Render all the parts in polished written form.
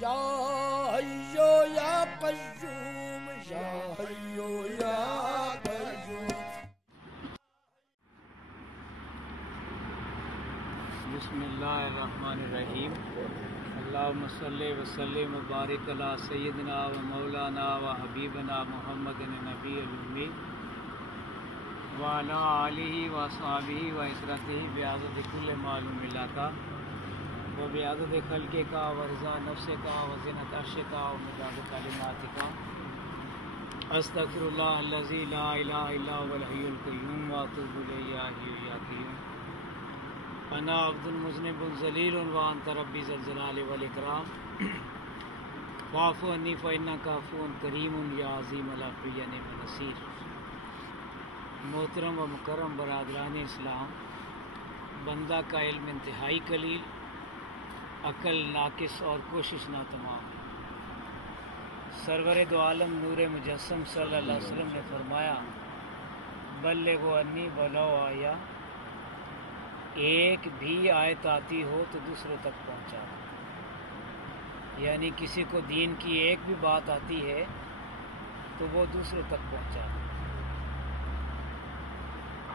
یا حیو یا قیوم یا حیو یا قیوم. بسم اللہ الرحمن الرحیم. اللہم صلی وسلم وبارک علی سیدنا و مولانا و حبیبنا محمد النبی الامی وعلی آلہ و اصحابہ و عترتہ بعدد کل معلوم لک و بعدد خلقک و رضا نفسک و زنۃ عرشک و مداد کلماتک. استغفر اللہ الذی لا الہ الا هو الحی القیوم و اتوب الیہ یا حی یا قیوم. انا عبد المذنب ذلیل وانت ربی ذو الجلال والاکرام. واعف عنی فانک عفو کریم یا عظیم العفو یا نعم النصیر. محترم و مکرم برادران اسلام، بندہ کا علم انتہائی قلیل، عقل ناقص اور کوشش ناتمام. سرور دو عالم نور مجسم صلی اللہ علیہ وسلم نے فرمایا بلغوا عنی ولو آیا، ایک بھی آیت آتی ہو تو دوسروں تک پہنچا. یعنی کسی کو دین کی ایک بھی بات آتی ہے تو وہ دوسروں تک پہنچا.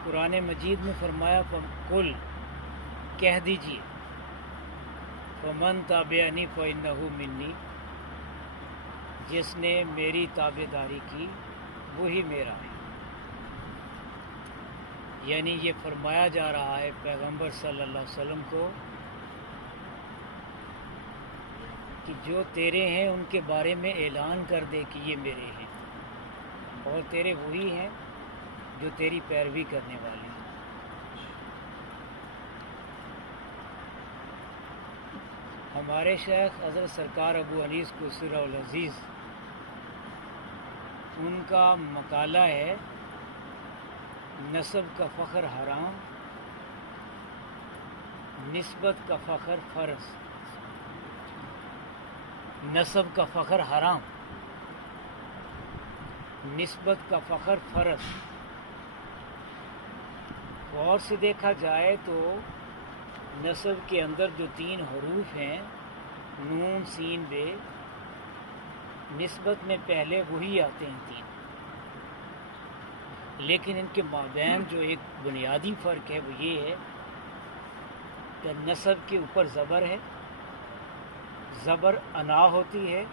قرآن مجید میں فرمایا قل، کہہ دیجیے، فمن تابعنی فانہ منی، جس نے میری تابع داری کی وہی میرا ہے. یعنی یہ فرمایا جا رہا ہے پیغمبر صلی اللہ علیہ وسلم کو کہ جو تیرے ہیں ان کے بارے میں اعلان کر دے کہ یہ میرے ہیں، اور تیرے وہی ہیں جو تیری پیروی کرنے والے ہیں. ہمارے شیخ حضرت سرکار ابو انیس قصیر العزیز، ان کا مقالہ ہے نسب کا فخر حرام، نسبت کا فخر فرض. نسب کا فخر حرام، نسبت کا فخر فرض. غور سے دیکھا جائے تو نسب کے اندر جو 3 حروف ہیں نون سین بے، نسبت میں پہلے وہی آتے ہیں 3، لیکن ان کے مابین جو ایک بنیادی فرق ہے وہ یہ ہے کہ نسب کے اوپر زبر ہے، زبر انا ہوتی ہے،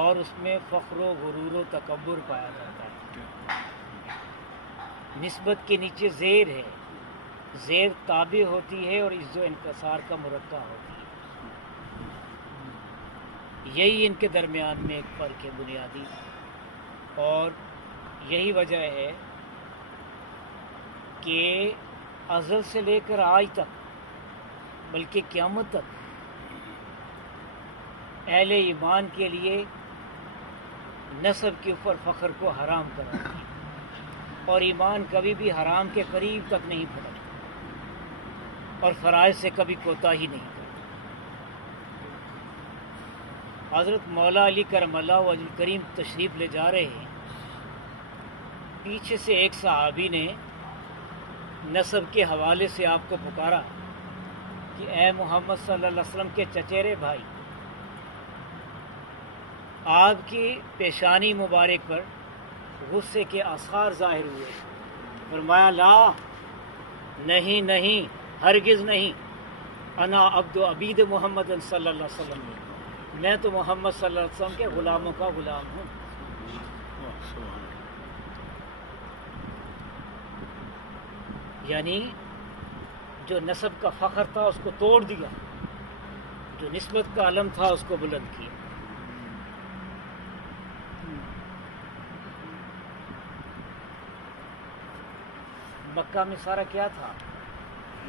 اور اس میں فخر و غرور و تکبر پایا جاتا ہے. نسبت کے نیچے زیر ہے، زیر تابع ہوتی ہے اور عز و انکسار کا مرقع ہوتی ہے. یہی ان کے درمیان میں ایک فرق ہے بنیادی، اور یہی وجہ ہے کہ ازل سے لے کر آج تک بلکہ قیامت تک اہل ایمان کے لیے نسب کے اوپر فخر کو حرام کرا دیا، اور ایمان کبھی بھی حرام کے قریب تک نہیں پھٹکتا اور فرائض سے کبھی کوتاہی نہیں کرتا. حضرت مولا علی کرم اللہ وجہ کریم تشریف لے جا رہے ہیں، پیچھے سے ایک صحابی نے نسب کے حوالے سے آپ کو پکارا کہ اے محمد صلی اللہ علیہ وسلم کے چچیرے بھائی. آپ کی پیشانی مبارک پر غصے کے آثار ظاہر ہوئے. فرمایا لا، نہیں نہیں، ہرگز نہیں، انا عبد و عبید محمد صلی اللہ علیہ وسلم، میں تو محمد صلی اللہ علیہ وسلم کے غلاموں کا غلام ہوں. یعنی جو نسب کا فخر تھا اس کو توڑ دیا، جو نسبت کا علم تھا اس کو بلند کیا. مکہ میں سارا کیا تھا؟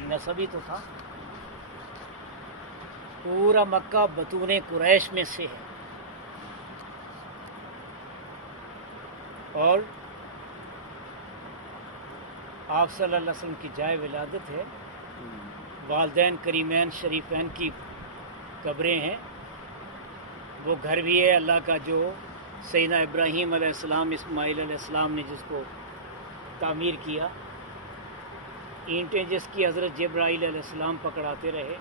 نسبی تو تھا. پورا مکہ بطون قریش میں سے ہے، اور آپ صلی اللہ علیہ وسلم کی جائے ولادت ہے، والدین کریمین شریفین کی قبریں ہیں. وہ گھر بھی ہے اللہ کا جو سیدنا ابراہیم علیہ السلام، اسماعیل علیہ السلام نے جس کو تعمیر کیا، اینٹیں جس کی حضرت جبرائیل علیہ السلام پکڑاتے رہے،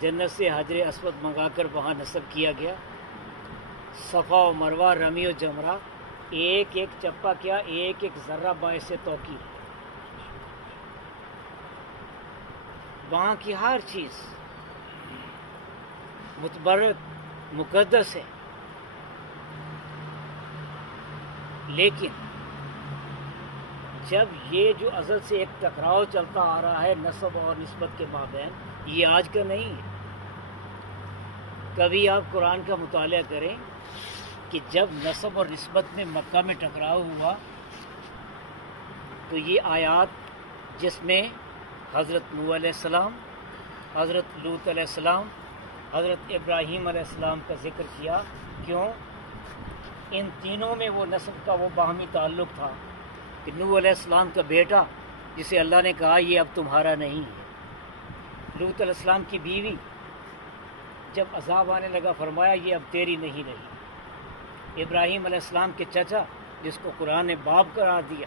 جنت سے حجر اسود منگا کر وہاں نصب کیا گیا. صفا و مروہ، رمی و جمرہ، ایک ایک چپا کیا، ایک ایک ذرہ باعث توقیر. وہاں کی ہر چیز متبرک مقدس ہے. لیکن جب یہ جو ازل سے ایک ٹکراؤ چلتا آ رہا ہے نسب اور نسبت کے مابین، یہ آج کا نہیں ہے. کبھی آپ قرآن کا مطالعہ کریں کہ جب نسب اور نسبت میں مکہ میں ٹکراؤ ہوا تو یہ آیات جس میں حضرت نوح علیہ السلام، حضرت لوط علیہ السلام، حضرت ابراہیم علیہ السلام کا ذکر کیا. کیوں؟ ان تینوں میں وہ نسب کا وہ باہمی تعلق تھا کہ نوح علیہ السلام کا بیٹا جسے اللہ نے کہا یہ اب تمہارا نہیں ہے، لوط علیہ السلام کی بیوی جب عذاب آنے لگا فرمایا یہ اب تیری نہیں رہی، ابراہیم علیہ السلام کے چچا جس کو قرآن نے باپ قرار دیا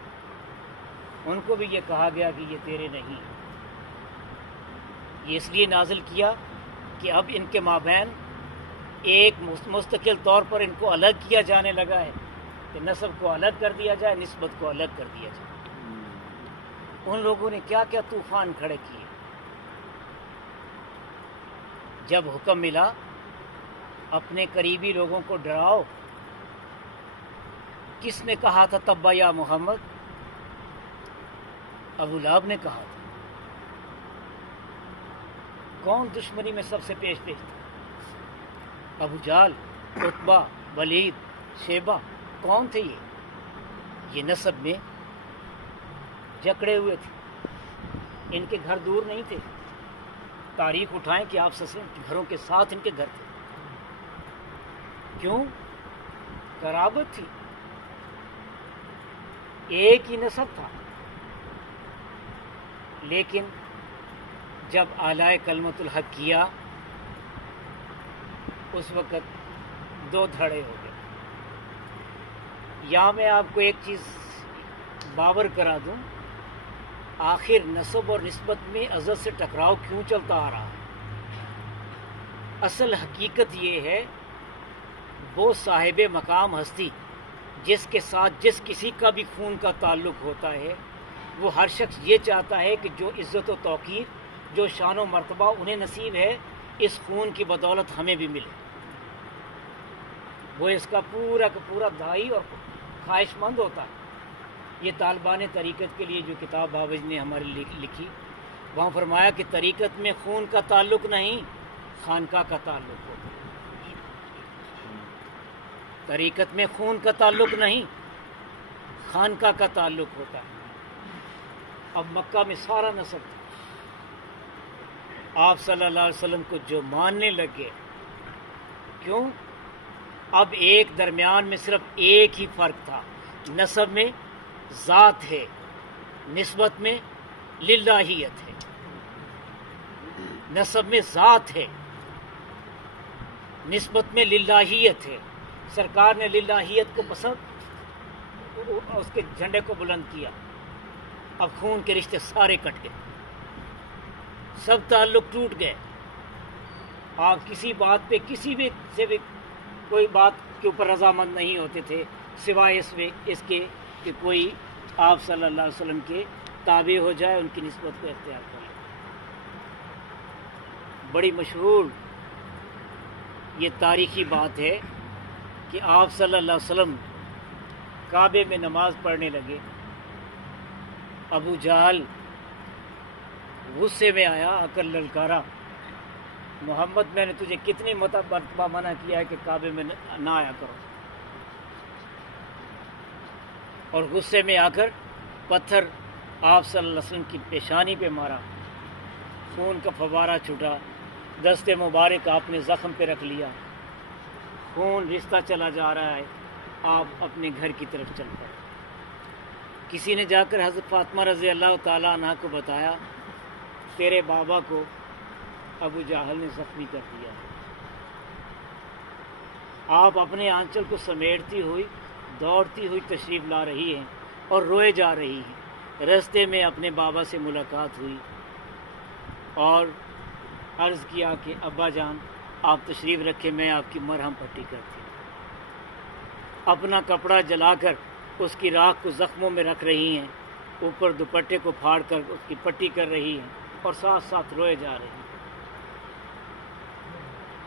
ان کو بھی یہ کہا گیا کہ یہ تیرے نہیں. یہ اس لیے نازل کیا کہ اب ان کے مابین ایک مستقل طور پر ان کو الگ کیا جانے لگا ہے کہ نسب کو الگ کر دیا جائے، نسبت کو الگ کر دیا جائے. ان لوگوں نے کیا کیا طوفان کھڑے کیے. جب حکم ملا اپنے قریبی لوگوں کو ڈراؤ، کس نے کہا تھا تبا یا محمد؟ ابو لہب نے کہا تھا. کون دشمنی میں سب سے پیش تھا؟ ابو جہل، عتبہ، ولید، شیبہ. کون تھے یہ نسب میں جکڑے ہوئے تھے. ان کے گھر دور نہیں تھے. تاریخ اٹھائیں کہ آپ سسیں گھروں کے ساتھ ان کے گھر تھے. کیوں؟ قرابت تھی، ایک ہی نسب تھا. لیکن جب اعلی کلمت الحق کیا اس وقت دو دھڑے ہو گئے. یا میں آپ کو ایک چیز باور کرا دوں، آخر نسب اور نسبت میں ازل سے ٹکراؤ کیوں چلتا آ رہا ہے؟ اصل حقیقت یہ ہے وہ صاحب مقام ہستی جس کے ساتھ جس کسی کا بھی خون کا تعلق ہوتا ہے، وہ ہر شخص یہ چاہتا ہے کہ جو عزت و توقیر، جو شان و مرتبہ انہیں نصیب ہے اس خون کی بدولت ہمیں بھی ملے. وہ اس کا پورا کا پورا داعی اور خواہش مند ہوتا ہے. یہ طالبان طریقت کے لیے جو کتاب بابج نے ہمارے لکھی وہاں فرمایا کہ طریقت میں خون کا تعلق نہیں، خانقاہ کا تعلق ہوتا ہے. طریقت میں خون کا تعلق نہیں، خانقاہ کا تعلق ہوتا ہے. اب مکہ میں سارا نسب تھا. آپ صلی اللہ علیہ وسلم کو جو ماننے لگے، کیوں؟ اب ایک درمیان میں صرف ایک ہی فرق تھا، نسب میں ذات ہے، نسبت میں للہیت ہے. نسب میں ذات ہے، نسبت میں للہیت ہے. سرکار نے للہیت کو پسند، اس کے جھنڈے کو بلند کیا. اب خون کے رشتے سارے کٹ گئے، سب تعلق ٹوٹ گئے. آپ کسی بات پہ کسی بھی سے بھی کوئی بات کے اوپر رضامند نہیں ہوتے تھے سوائے اس کے کہ کوئی آپ صلی اللہ علیہ وسلم کے تابع ہو جائے، ان کی نسبت کو اختیار کر لے. بڑی مشہور یہ تاریخی بات ہے کہ آپ صلی اللہ علیہ وسلم کعبے میں نماز پڑھنے لگے. ابو جہل غصے میں آیا، آ کر للکارا، محمد میں نے تجھے کتنی مرتبہ منع کیا ہے کہ کعبے میں نہ آیا کرو. اور غصے میں آ کر پتھر آپ صلی اللہ علیہ وسلم کی پیشانی پہ مارا. خون کا فوارہ چھوٹا، دست مبارک آپ نے زخم پہ رکھ لیا، خون رشتہ چلا جا رہا ہے. آپ اپنے گھر کی طرف چل پڑے. کسی نے جا کر حضرت فاطمہ رضی اللہ تعالیٰ عنہ کو بتایا تیرے بابا کو ابو جہل نے زخمی کر دیا. آپ اپنے آنچل کو سمیٹتی ہوئی دوڑتی ہوئی تشریف لا رہی ہیں اور روئے جا رہی ہیں. رستے میں اپنے بابا سے ملاقات ہوئی اور عرض کیا کہ ابا جان آپ تشریف رکھے، میں آپ کی مرہم پٹی کرتی ہوں۔ اپنا کپڑا جلا کر اس کی راکھ کو زخموں میں رکھ رہی ہیں، اوپر دوپٹے کو پھاڑ کر اس کی پٹی کر رہی ہیں اور ساتھ ساتھ روئے جا رہی ہیں۔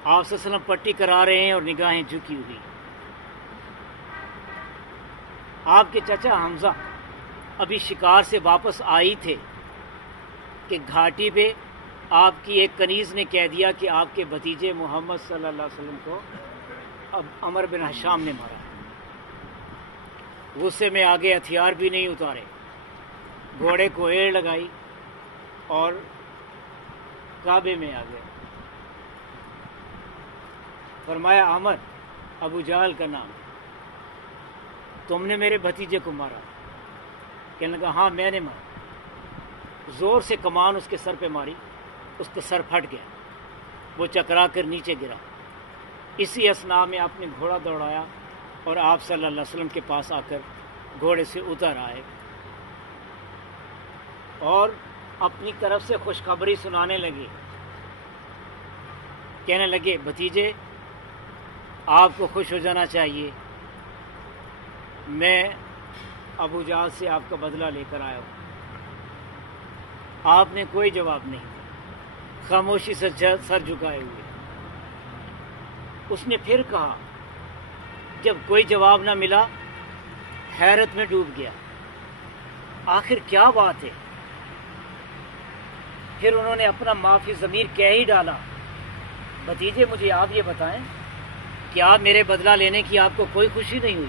آپ صلی اللہ علیہ وسلم پٹی کرا رہے ہیں اور نگاہیں جھکی ہوئی۔ آپ کے چچا حمزہ ابھی شکار سے واپس آئی تھے کہ گھاٹی پہ آپ کی ایک کنیز نے کہہ دیا کہ آپ کے بھتیجے محمد صلی اللہ علیہ وسلم کو اب عمر بن حشام نے مارا۔ غصے میں آگے ہتھیار بھی نہیں اتارے، گھوڑے کو ایڑ لگائی اور کعبے میں آ گئے۔ فرمایا عمر، ابو جہل کا نام، تم نے میرے بھتیجے کو مارا؟ کہنے لگا ہاں میں نے مارا۔ زور سے کمان اس کے سر پہ ماری، اس کا سر پھٹ گیا، وہ چکرا کر نیچے گرا۔ اسی اثناء میں آپ نے گھوڑا دوڑایا اور آپ صلی اللہ علیہ وسلم کے پاس آ کر گھوڑے سے اتر آئے اور اپنی طرف سے خوشخبری سنانے لگے۔ کہنے لگے بھتیجے آپ کو خوش ہو جانا چاہیے، میں ابو جہل سے آپ کا بدلہ لے کر آیا ہوں۔ آپ نے کوئی جواب نہیں دیا، خاموشی سے سر جھکائے ہوئے۔ اس نے پھر کہا، جب کوئی جواب نہ ملا حیرت میں ڈوب گیا، آخر کیا بات ہے؟ پھر انہوں نے اپنا معافی ضمیر کہہ ہی ڈالا، بھتیجے مجھے آپ یہ بتائیں کہ آپ میرے بدلہ لینے کی آپ کو کوئی خوشی نہیں ہوئی؟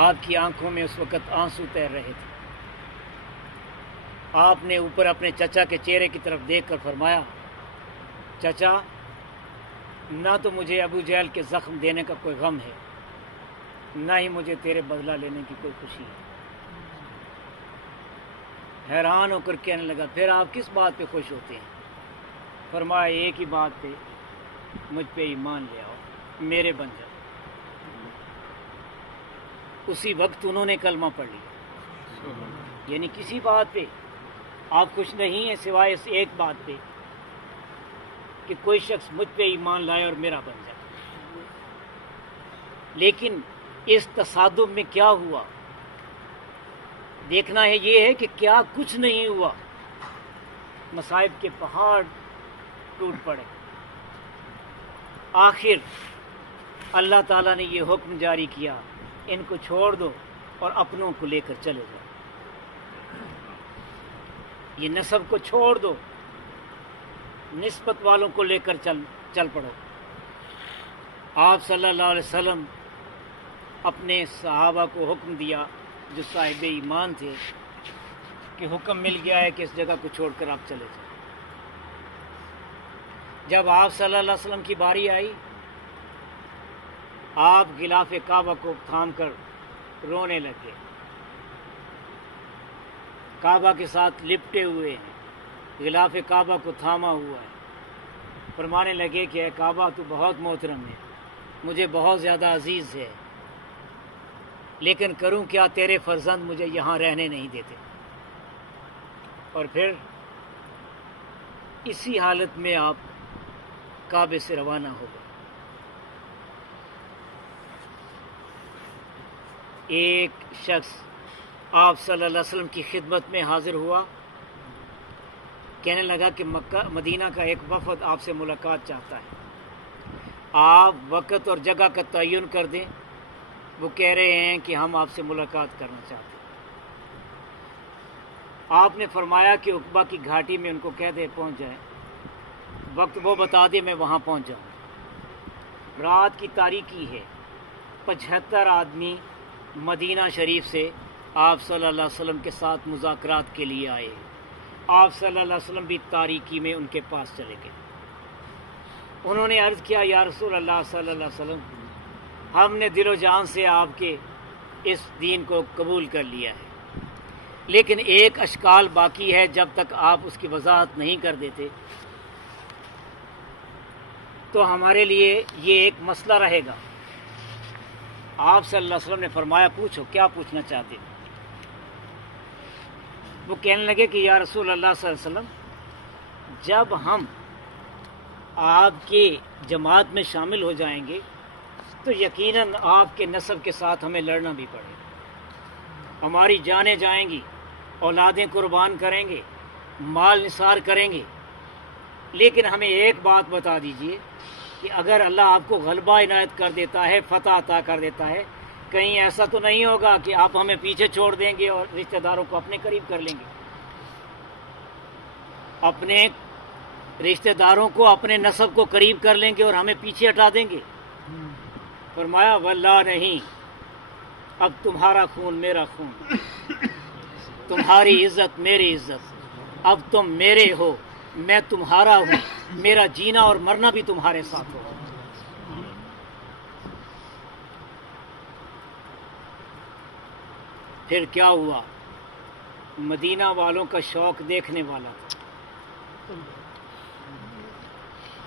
آپ کی آنکھوں میں اس وقت آنسو تیر رہے تھے۔ آپ نے اوپر اپنے چچا کے چہرے کی طرف دیکھ کر فرمایا، چچا نہ تو مجھے ابو جہل کے زخم دینے کا کوئی غم ہے، نہ ہی مجھے تیرے بدلہ لینے کی کوئی خوشی ہے۔ حیران ہو کر کہنے لگا، پھر آپ کس بات پہ خوش ہوتے ہیں؟ فرمایا ایک ہی بات پہ، مجھ پہ ایمان لے آؤ، میرے بن جاؤ۔ اسی وقت انہوں نے کلمہ پڑھ لیا۔ یعنی کسی بات پہ آپ خوش نہیں ہیں سوائے اس ایک بات پہ کہ کوئی شخص مجھ پہ ایمان لائے اور میرا بن جائے۔ لیکن اس تصادم میں کیا ہوا دیکھنا ہے، یہ ہے کہ کیا کچھ نہیں ہوا، مصائب کے پہاڑ ٹوٹ پڑے۔ آخر اللہ تعالیٰ نے یہ حکم جاری کیا، ان کو چھوڑ دو اور اپنوں کو لے کر چلے جاؤ، یہ نسب کو چھوڑ دو، نسبت والوں کو لے کر چل پڑو۔ آپ صلی اللہ علیہ وسلم اپنے صحابہ کو حکم دیا جو صاحب ایمان تھے کہ حکم مل گیا ہے کہ اس جگہ کو چھوڑ کر آپ چلے جائیں۔ جب آپ صلی اللہ علیہ وسلم کی باری آئی، آپ غلاف کعبہ کو تھام کر رونے لگے، کعبہ کے ساتھ لپٹے ہوئے ہیں، غلاف کعبہ کو تھاما ہوا ہے، فرمانے لگے کہ اے کعبہ تو بہت محترم ہے، مجھے بہت زیادہ عزیز ہے، لیکن کروں کیا، تیرے فرزند مجھے یہاں رہنے نہیں دیتے۔ اور پھر اسی حالت میں آپ کعبے سے روانہ ہو گئے۔ ایک شخص آپ صلی اللہ علیہ وسلم کی خدمت میں حاضر ہوا، کہنے لگا کہ مدینہ کا ایک وفد آپ سے ملاقات چاہتا ہے، آپ وقت اور جگہ کا تعین کر دیں، وہ کہہ رہے ہیں کہ ہم آپ سے ملاقات کرنا چاہتے ہیں۔ آپ نے فرمایا کہ عقبہ کی گھاٹی میں ان کو کہہ دے پہنچ جائیں، وقت وہ بتا دے میں وہاں پہنچ جاؤں۔ رات کی تاریکی ہے، 75 آدمی مدینہ شریف سے آپ صلی اللہ علیہ وسلم کے ساتھ مذاکرات کے لیے آئے۔ آپ صلی اللہ علیہ وسلم بھی تاریکی میں ان کے پاس چلے گئے۔ انہوں نے عرض کیا، یا رسول اللہ صلی اللہ علیہ وسلم، ہم نے دل و جان سے آپ کے اس دین کو قبول کر لیا ہے، لیکن ایک اشکال باقی ہے، جب تک آپ اس کی وضاحت نہیں کر دیتے تو ہمارے لیے یہ ایک مسئلہ رہے گا۔ آپ صلی اللہ علیہ وسلم نے فرمایا، پوچھو کیا پوچھنا چاہتے ہیں؟ وہ کہنے لگے کہ یا رسول اللہ صلی اللہ علیہ وسلم، جب ہم آپ کی جماعت میں شامل ہو جائیں گے تو یقیناً آپ کے نسب کے ساتھ ہمیں لڑنا بھی پڑے گا، ہماری جانیں جائیں گی، اولادیں قربان کریں گے، مال نثار کریں گے، لیکن ہمیں ایک بات بتا دیجئے کہ اگر اللہ آپ کو غلبہ عنایت کر دیتا ہے، فتح عطا کر دیتا ہے، کہیں ایسا تو نہیں ہوگا کہ آپ ہمیں پیچھے چھوڑ دیں گے اور رشتہ داروں کو اپنے قریب کر لیں گے، اپنے رشتہ داروں کو، اپنے نسب کو قریب کر لیں گے اور ہمیں پیچھے ہٹا دیں گے؟ فرمایا واللہ نہیں، اب تمہارا خون میرا خون، تمہاری عزت میری عزت، اب تم میرے ہو، میں تمہارا ہوں، میرا جینا اور مرنا بھی تمہارے ساتھ ہو۔ پھر کیا ہوا؟ مدینہ والوں کا شوق دیکھنے والا تھا،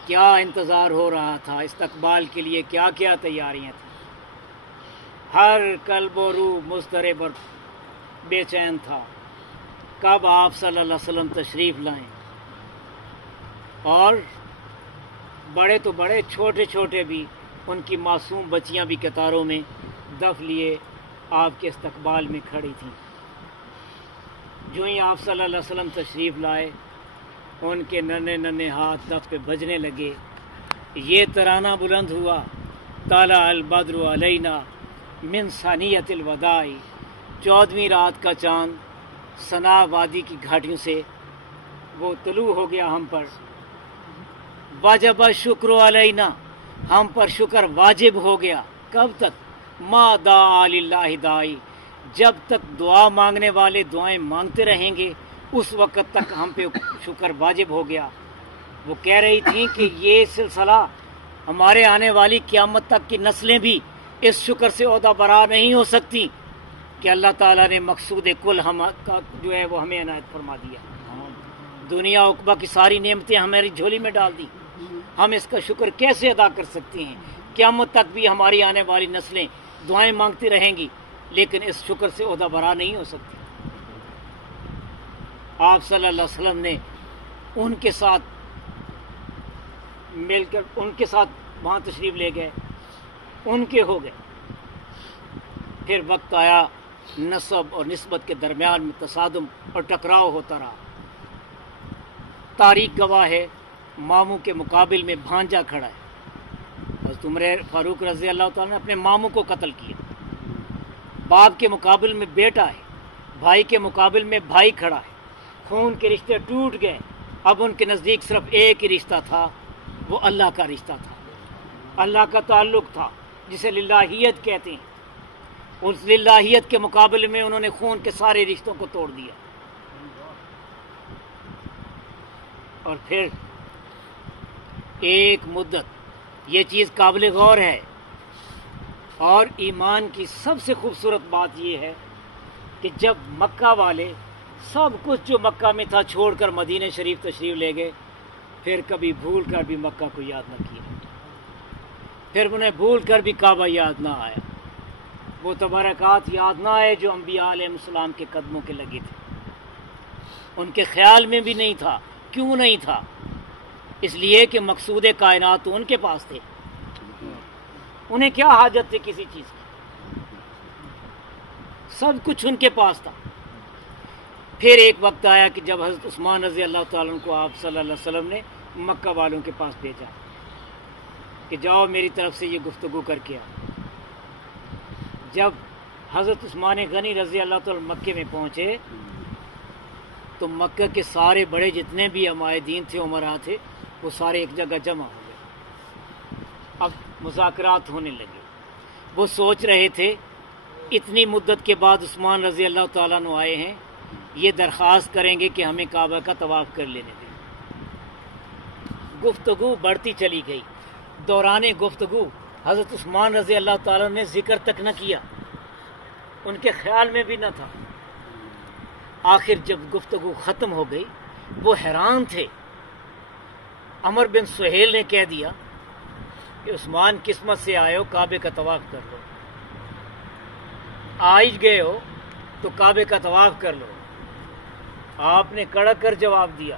کیا انتظار ہو رہا تھا، استقبال کے لیے کیا کیا تیاریاں تھیں، ہر قلب و روح مضطرب اور بے چین تھا، کب آپ صلی اللہ علیہ وسلم تشریف لائیں، اور بڑے تو بڑے، چھوٹے چھوٹے بھی، ان کی معصوم بچیاں بھی قطاروں میں دف لیے آپ کے استقبال میں کھڑی تھیں۔ جو ہی آپ صلی اللہ علیہ وسلم تشریف لائے، ان کے ننھے ننھے ہاتھ دف پہ بجنے لگے، یہ ترانہ بلند ہوا، طلع البدر علینا من ثنیۃ الوداع، 14ویں رات کا چاند ثنا وادی کی گھاٹیوں سے وہ طلوع ہو گیا ہم پر، وجب الشکر علینا، ہم پر شکر واجب ہو گیا، کب تک؟ ما دعا للہ داعی، جب تک دعا مانگنے والے دعائیں مانگتے رہیں گے اس وقت تک ہم پہ شکر واجب ہو گیا۔ وہ کہہ رہی تھیں کہ یہ سلسلہ ہمارے آنے والی قیامت تک کی نسلیں بھی اس شکر سے عہدہ برا نہیں ہو سکتی کہ اللہ تعالیٰ نے مقصود کل ہم کا جو ہے وہ ہمیں عنایت فرما دیا، دنیا عقبہ کی ساری نعمتیں ہماری جھولی میں ڈال دی، ہم اس کا شکر کیسے ادا کر سکتے ہیں؟ قیامت تک بھی ہماری آنے والی نسلیں دعائیں مانگتی رہیں گی لیکن اس شکر سے عہدہ برا نہیں ہو سکتی۔ آپ صلی اللہ علیہ وسلم نے ان کے ساتھ مل کر، ان کے ساتھ وہاں تشریف لے گئے، ان کے ہو گئے۔ پھر وقت آیا نسب اور نسبت کے درمیان میں تصادم اور ٹکراؤ ہوتا رہا۔ تاریخ گواہ ہے، ماموں کے مقابل میں بھانجا کھڑا ہے، حضرت عمر فاروق رضی اللہ تعالیٰ نے اپنے ماموں کو قتل کیا، باپ کے مقابل میں بیٹا ہے، بھائی کے مقابل میں بھائی کھڑا ہے، خون کے رشتے ٹوٹ گئے، اب ان کے نزدیک صرف ایک ہی رشتہ تھا، وہ اللہ کا رشتہ تھا، اللہ کا تعلق تھا جسے للہیت کہتے ہیں۔ اس للہیت کے مقابلے میں انہوں نے خون کے سارے رشتوں کو توڑ دیا۔ اور پھر ایک مدت، یہ چیز قابل غور ہے، اور ایمان کی سب سے خوبصورت بات یہ ہے کہ جب مکہ والے سب کچھ جو مکہ میں تھا چھوڑ کر مدینہ شریف تشریف لے گئے، پھر کبھی بھول کر بھی مکہ کو یاد نہ کیا، پھر انہیں بھول کر بھی کعبہ یاد نہ آیا، وہ تبرکات یاد نہ آئے جو انبیاء علیہ السلام کے قدموں کے لگے تھے، ان کے خیال میں بھی نہیں تھا۔ کیوں نہیں تھا؟ اس لیے کہ مقصود کائنات تو ان کے پاس تھے، انہیں کیا حاجت تھی کسی چیز کی، سب کچھ ان کے پاس تھا۔ پھر ایک وقت آیا کہ جب حضرت عثمان رضی اللہ تعالیٰ عنہ کو آپ صلی اللہ علیہ وسلم نے مکہ والوں کے پاس بھیجا کہ جاؤ میری طرف سے یہ گفتگو کر کے آؤ۔ جب حضرت عثمان غنی رضی اللہ تعالیٰ مکے میں پہنچے تو مکہ کے سارے بڑے جتنے بھی عمائدین تھے، عمراء تھے، وہ سارے ایک جگہ جمع ہو گئے۔ اب مذاکرات ہونے لگے، وہ سوچ رہے تھے اتنی مدت کے بعد عثمان رضی اللہ تعالیٰ عنہ آئے ہیں، یہ درخواست کریں گے کہ ہمیں کعبہ کا طواف کر لینے دیں۔ گفتگو بڑھتی چلی گئی، دوران گفتگو حضرت عثمان رضی اللہ تعالیٰ نے ذکر تک نہ کیا، ان کے خیال میں بھی نہ تھا۔ آخر جب گفتگو ختم ہو گئی وہ حیران تھے۔ عمر بن سہیل نے کہہ دیا کہ عثمان قسمت سے آئے ہو، کعبے کا طواف کر لو، آج گئے ہو تو کعبے کا طواف کر لو۔ آپ نے کڑک کر جواب دیا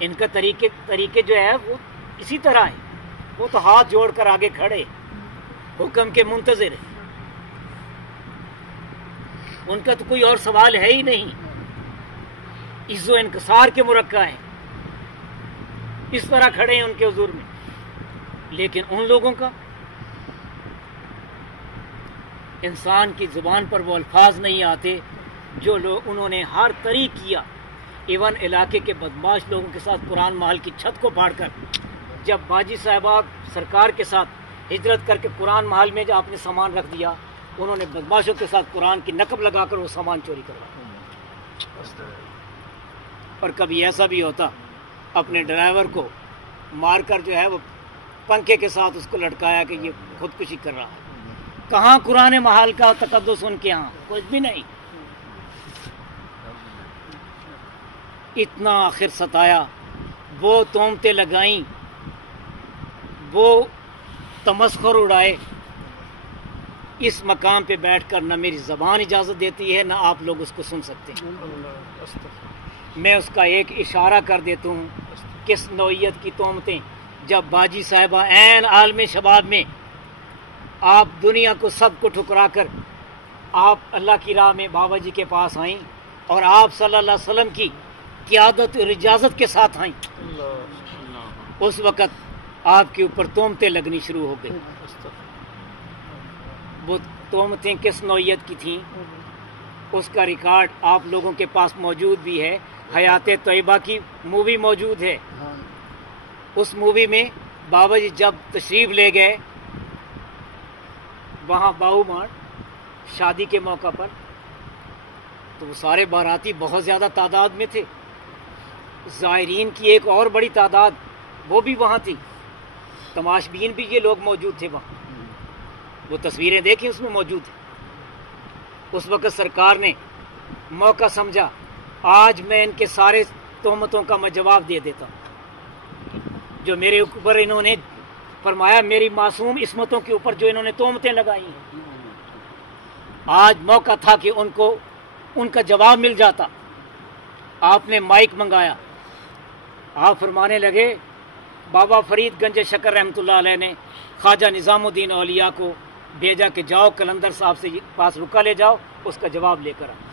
ان کا طریقے جو ہے وہ اسی طرح ہے. وہ تو ہاتھ جوڑ کر آگے کھڑے حکم کے منتظر ہے. ان کا تو کوئی اور سوال ہے ہی نہیں. عز و انکسار کے مرقع ہیں, اس طرح کھڑے ہیں ان کے حضور میں. لیکن ان لوگوں کا انسان کی زبان پر وہ الفاظ نہیں آتے جو لوگ انہوں نے ہر طریق کیا. ایون علاقے کے بدماش لوگوں کے ساتھ قرآن محل کی چھت کو پھاڑ کر جب باجی صاحبہ سرکار کے ساتھ ہجرت کر کے قرآن محل میں جب آپ نے سامان رکھ دیا, انہوں نے بدماشوں کے ساتھ قرآن کی نقب لگا کر وہ سامان چوری کروایا. اور کبھی ایسا بھی ہوتا اپنے ڈرائیور کو مار کر جو ہے وہ پنکھے کے ساتھ اس کو لٹکایا کہ یہ خودکشی کر رہا ہے. کہاں قرآن محل کا تقدس ان کے یہاں کچھ بھی نہیں. اتنا آخر ستایا, وہ تہمتیں لگائیں, وہ تمسخر اڑائے. اس مقام پہ بیٹھ کر نہ میری زبان اجازت دیتی ہے نہ آپ لوگ اس کو سن سکتے ہیں. میں اس کا ایک اشارہ کر دیتا ہوں. کس نوعیت کی تہمتیں جب باجی صاحبہ عین عالم شباب میں آپ دنیا کو سب کو ٹھکرا کر آپ اللہ کی راہ میں بابا جی کے پاس آئیں اور آپ صلی اللہ علیہ وسلم کی قیادت اور اجازت کے ساتھ آئیں, اس وقت آپ کے اوپر تہمتیں لگنی شروع ہو گئی. وہ تہمتیں کس نوعیت کی تھیں اس کا ریکارڈ آپ لوگوں کے پاس موجود بھی ہے. حیات طیبہ کی مووی موجود ہے. اس مووی میں بابا جی جب تشریف لے گئے وہاں باہو ماڑ شادی کے موقع پر, تو وہ سارے باراتی بہت زیادہ تعداد میں تھے. زائرین کی ایک اور بڑی تعداد وہ بھی وہاں تھی. تماش بین بھی یہ لوگ موجود تھے وہاں. وہ تصویریں دیکھیں اس میں موجود ہیں. اس وقت سرکار نے موقع سمجھا آج میں ان کے سارے تہمتوں کا میں جواب دے دیتا ہوں جو میرے اوپر انہوں نے فرمایا, میری معصوم عصمتوں کے اوپر جو انہوں نے تہمتیں لگائی ہیں. آج موقع تھا کہ ان کو ان کا جواب مل جاتا. آپ نے مائک منگایا, آپ فرمانے لگے بابا فرید گنج شکر رحمۃ اللہ علیہ نے خواجہ نظام الدین اولیاء کو بھیجا کہ جاؤ کلندر صاحب سے پاس رکا لے جاؤ, اس کا جواب لے کر آؤ.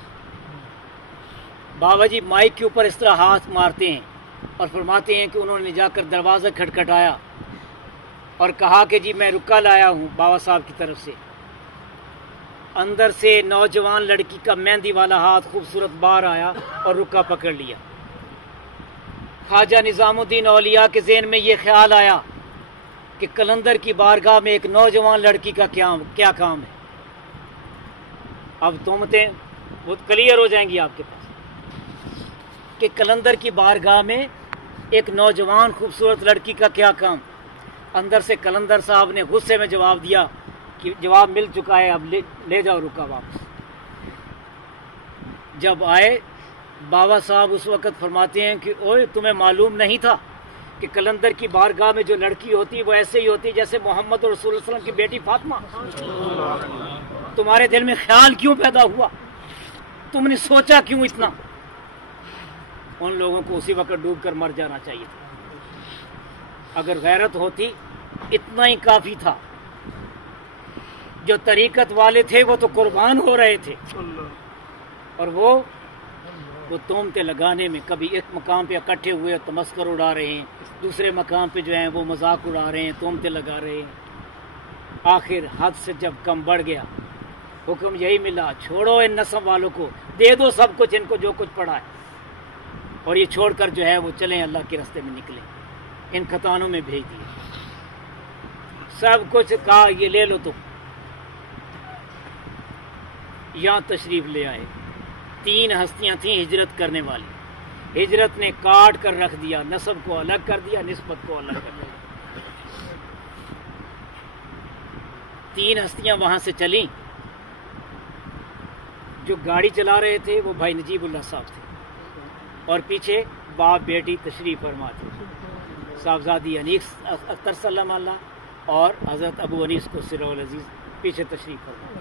بابا جی مائک کے اوپر اس طرح ہاتھ مارتے ہیں اور فرماتے ہیں کہ انہوں نے جا کر دروازہ کھٹکھٹایا اور کہا کہ جی میں رکا لایا ہوں بابا صاحب کی طرف سے. اندر سے نوجوان لڑکی کا مہندی والا ہاتھ خوبصورت باہر آیا اور رکا پکڑ لیا. خواجہ نظام الدین اولیاء کے ذہن میں یہ خیال آیا کہ کلندر کی بارگاہ میں ایک نوجوان لڑکی کا کیا کام ہے. اب تہمتیں وہ کلیئر ہو جائیں گی آپ کے پاس کہ کلندر کی بارگاہ میں ایک نوجوان خوبصورت لڑکی کا کیا کام. اندر سے کلندر صاحب نے غصے میں جواب دیا کہ جواب مل چکا ہے, اب لے جاؤ رکا واپس. جب آئے بابا صاحب اس وقت فرماتے ہیں کہ اوئے تمہیں معلوم نہیں تھا کہ کلندر کی بارگاہ میں جو لڑکی ہوتی وہ ایسے ہی ہوتی جیسے محمد رسول اللہ علیہ وسلم کی بیٹی فاطمہ. تمہارے دل میں خیال کیوں پیدا ہوا, تم نے سوچا کیوں اتنا. ان لوگوں کو اسی وقت ڈوب کر مر جانا چاہیے تھا. اگر غیرت ہوتی اتنا ہی کافی تھا. جو طریقت والے تھے وہ تو قربان ہو رہے تھے اور وہ تہمتیں لگانے میں کبھی ایک مقام پہ اکٹھے ہوئے تمسخر اڑا رہے ہیں, دوسرے مقام پہ جو ہیں وہ مذاق اڑا رہے ہیں, تہمتیں لگا رہے ہیں. آخر حد سے جب کم بڑھ گیا حکم یہی ملا چھوڑو ان نسب والوں کو, دے دو سب کچھ ان کو جو کچھ پڑا ہے, اور یہ چھوڑ کر جو ہے وہ چلیں اللہ کے راستے میں نکلیں. ان کھتانوں میں بھیج دیے سب کچھ, کہا یہ لے لو. تو یہاں تشریف لے آئے. 3 ہستیاں تھیں ہجرت کرنے والی. ہجرت نے کاٹ کر رکھ دیا, نسب کو الگ کر دیا, نسبت کو الگ کر دیا. 3 ہستیاں وہاں سے چلیں. جو گاڑی چلا رہے تھے وہ بھائی نجیب اللہ صاحب تھے اور پیچھے باپ بیٹی تشریف فرما تھے. صاحبزادی انیس اختر سلام اللہ اور حضرت ابو انیس کو سر العزیز پیچھے تشریف فرما.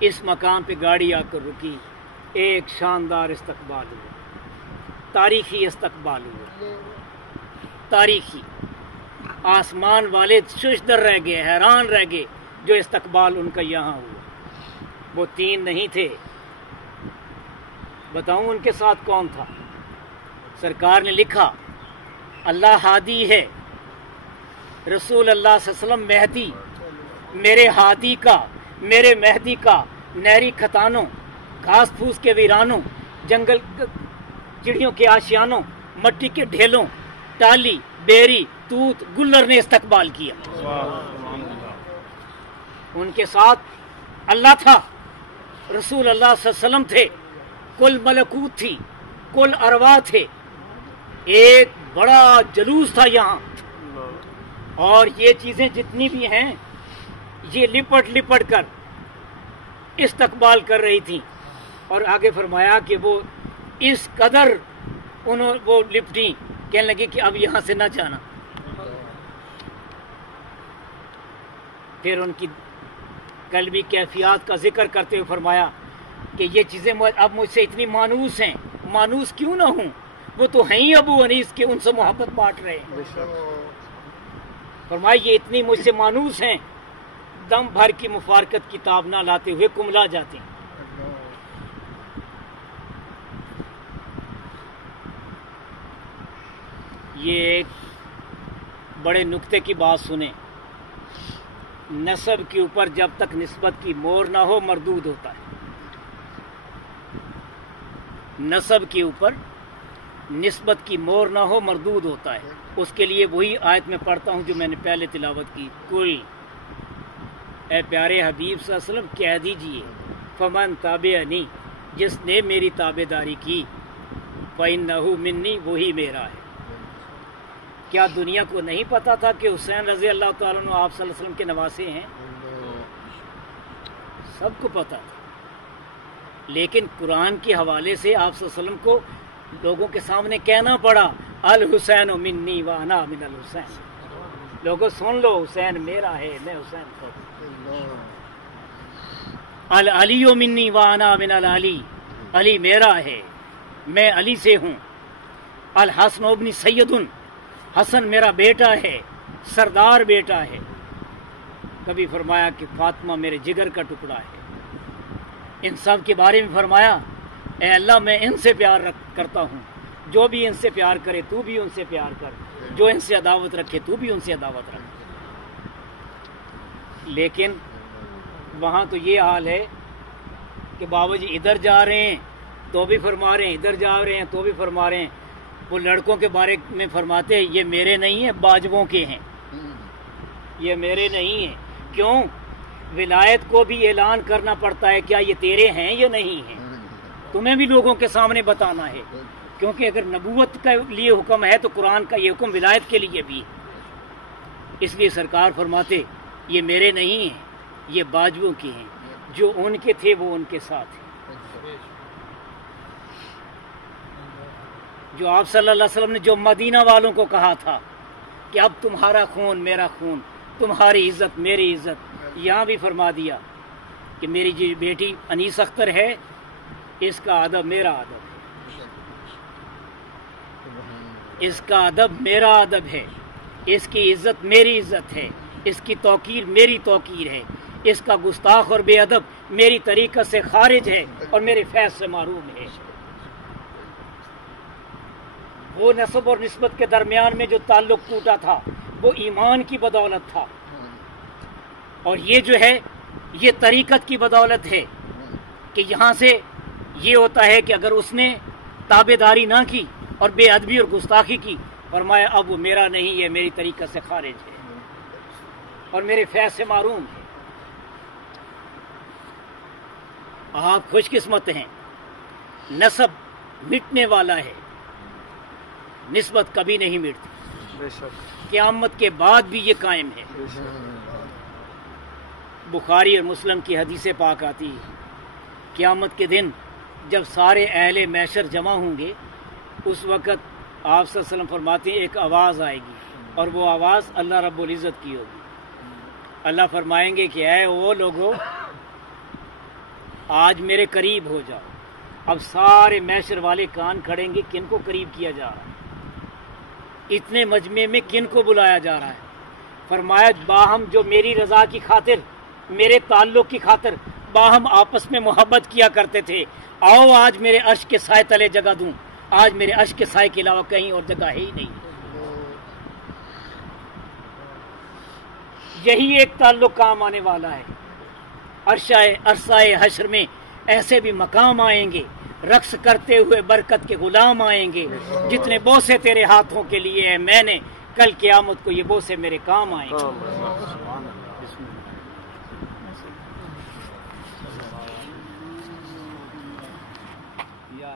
اس مقام پہ گاڑی آ کر رکی. ایک شاندار استقبال ہوا. تاریخی استقبال ہوا، تاریخی۔ آسمان والے ششدر رہ گئے، حیران رہ گئے جو استقبال ان کا یہاں ہوا۔ وہ 3 نہیں تھے، بتاؤں ان کے ساتھ کون تھا؟ سرکار نے لکھا اللہ ہادی ہے، رسول اللہ صلی اللہ علیہ وسلم مہدی، میرے ہادی کا، میرے مہدی کا نہری کھتانوں، گھاس پھوس کے ویرانوں، جنگل چڑیوں کے آشیانوں، مٹی کے ڈھیلوں، ٹالی، بیری، توت، گلر نے استقبال کیا۔ ان کے ساتھ اللہ تھا، رسول اللہ صلی اللہ علیہ وسلم تھے، کل ملکوت تھی، کل ارواح تھے، ایک بڑا جلوس تھا یہاں، اور یہ چیزیں جتنی بھی ہیں یہ لپٹ لپٹ کر استقبال کر رہی تھیں۔ اور آگے فرمایا کہ وہ اس قدر وہ لپٹی، کہنے لگی کہ اب یہاں سے نہ جانا۔ پھر ان کی قلبی کیفیات کا ذکر کرتے ہوئے فرمایا کہ یہ چیزیں اب مجھ سے اتنی مانوس ہیں، مانوس کیوں نہ ہوں، وہ تو ہیں ہی ابو انیس کے، ان سے محبت بانٹ رہے ہیں۔ فرمایا یہ اتنی مجھ سے مانوس ہیں، دم بھر کی مفارقت کی تاب نہ لاتے ہوئے کملا جاتے ہیں۔ یہ ایک بڑے نکتے کی بات سنیں، نسب کے اوپر جب تک نسبت کی مور نہ ہو مردود ہوتا ہے۔ نسب کے اوپر نسبت کی مور نہ ہو مردود ہوتا ہے۔ اس کے لیے وہی آیت میں پڑھتا ہوں جو میں نے پہلے تلاوت کی، کل اے پیارے حبیب صلی اللہ علیہ وسلم کہہ دیجئے، فمن تابعنی، جس نے میری تابع داری کی، فإنہ منی، وہی میرا ہے۔ کیا دنیا کو نہیں پتا تھا کہ حسین رضی اللہ تعالیٰ عنہ آپ صلی اللہ علیہ وسلم کے نواسے ہیں؟ سب کو پتا تھا، لیکن قرآن کے حوالے سے آپ صلی اللہ علیہ وسلم کو لوگوں کے سامنے کہنا پڑا الحسین منی وانا من الحسین، لوگوں سن لو حسین میرا ہے، میں حسین کو، العلی منی وانا من العلی، علی میرا ہے، میں علی سے ہوں، الحسن ابن سید، حسن میرا بیٹا ہے، سردار بیٹا ہے۔ کبھی فرمایا کہ فاطمہ میرے جگر کا ٹکڑا ہے۔ ان سب کے بارے میں فرمایا اے اللہ میں ان سے پیار کرتا ہوں، جو بھی ان سے پیار کرے تو بھی ان سے پیار کر، جو ان سے عداوت رکھے تو بھی ان سے عداوت رکھ۔ لیکن وہاں تو یہ حال ہے کہ بابا جی ادھر جا رہے ہیں تو بھی فرما رہے ہیں، ادھر جا رہے ہیں تو بھی فرما رہے ہیں۔ وہ لڑکوں کے بارے میں فرماتے ہیں یہ میرے نہیں ہیں، باجبوں کے ہیں، یہ میرے نہیں ہیں۔ کیوں؟ ولایت کو بھی اعلان کرنا پڑتا ہے، کیا یہ تیرے ہیں یا نہیں ہیں، تمہیں بھی لوگوں کے سامنے بتانا ہے، کیونکہ اگر نبوت کے لیے حکم ہے تو قرآن کا یہ حکم ولایت کے لیے بھی ہے۔ اس لیے سرکار فرماتے یہ میرے نہیں ہیں، یہ باجبوں کے ہیں، جو ان کے تھے وہ ان کے ساتھ ہیں۔ جو آپ صلی اللہ علیہ وسلم نے جو مدینہ والوں کو کہا تھا کہ اب تمہارا خون میرا خون، تمہاری عزت میری عزت، یہاں بھی فرما دیا کہ میری جو بیٹی انیس اختر ہے اس کا ادب میرا ادب ہے، اس کا ادب میرا ادب ہے، اس کی عزت میری عزت ہے، اس کی توقیر میری توقیر ہے، اس کا گستاخ اور بے ادب میری طریقت سے خارج ہے اور میرے فیض سے محروم ہے۔ وہ نسب اور نسبت کے درمیان میں جو تعلق ٹوٹا تھا وہ ایمان کی بدولت تھا، اور یہ جو ہے یہ طریقت کی بدولت ہے کہ یہاں سے یہ ہوتا ہے کہ اگر اس نے تابع داری نہ کی اور بے ادبی اور گستاخی کی، فرمایا اب وہ میرا نہیں ہے، میری طریقت سے خارج ہے اور میرے فیض سے محروم ہے۔ آپ خوش قسمت ہیں، نسب مٹنے والا ہے، نسبت کبھی نہیں مٹتی، قیامت کے بعد بھی یہ قائم ہے۔ بخاری اور مسلم کی حدیث پاک آتی ہے، قیامت کے دن جب سارے اہل محشر جمع ہوں گے اس وقت آپ صلی اللہ علیہ وسلم فرماتے ہیں ایک آواز آئے گی، اور وہ آواز اللہ رب العزت کی ہوگی۔ اللہ فرمائیں گے کہ اے وہ لوگو آج میرے قریب ہو جاؤ، اب سارے محشر والے کان کھڑیں گے، کن کو قریب کیا جا رہا ہے، اتنے مجمع میں کن کو بلایا جا رہا ہے؟ فرمایا باہم جو میری رضا کی خاطر، میرے تعلق کی خاطر باہم آپس میں محبت کیا کرتے تھے، آؤ آج میرے عرش کے سائے تلے جگہ دوں، آج میرے عرش کے سائے کے علاوہ کہیں اور جگہ ہے ہی نہیں۔ یہی ایک تعلق کام آنے والا ہے۔ عرصہ حشر میں ایسے بھی مقام آئیں گے، رقص کرتے ہوئے برکت کے غلام آئیں گے، جتنے بوسے تیرے ہاتھوں کے لیے ہیں میں نے، کل قیامت کو یہ بوسے میرے کام آئیں گے۔ یا